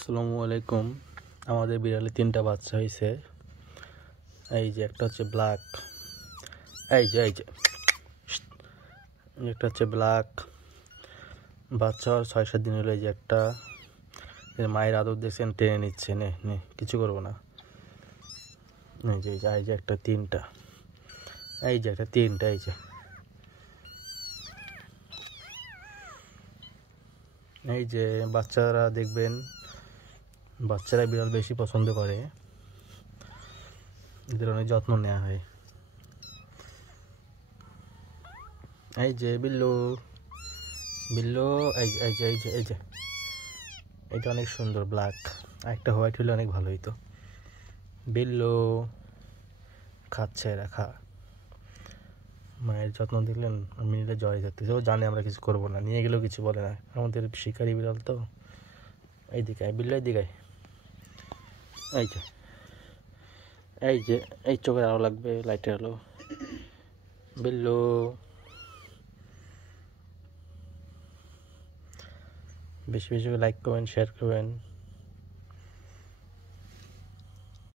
আসসালামু আলাইকুম। আমাদের বিড়ালে 3টা বাচ্চা হয়েছে। এই যে একটা হচ্ছে ব্ল্যাক, এই যে একটা হচ্ছে ব্ল্যাক বাচ্চা, আর 6-7 দিন হলো। এই যে একটা মায়ের আদর দেখছেন, টেনে নিচ্ছে, নে নে কিছু করবো না। এই যে একটা 3টা, এই যে একটা 3টা, এই যে বাচ্চারা দেখবেন, বাচ্চারা বিড়াল বেশি পছন্দ করে, এদের অনেক যত্ন নেওয়া হয়। এই যে বিল্লু বিল্লু, এই যে এটা অনেক সুন্দর ব্ল্যাক, একটা হোয়াইট হলে অনেক ভালো হইতো। বিল্লু খাচ্ছে, রাখা মায়ের যত্ন দিলেন, আমি নিলে জয় যাচ্ছে। ও জানে আমরা কিছু করবো না, নিয়ে গেলেও কিছু বলে না, আমাদের শিকারি বিড়াল তো। এইদিকে বিল্লু, এইদিকে এই যে এই চোখের আলো লাগবে, লাইটের আলো। বিল্লু, বেশি বেশি লাইক করবেন, শেয়ার করবেন।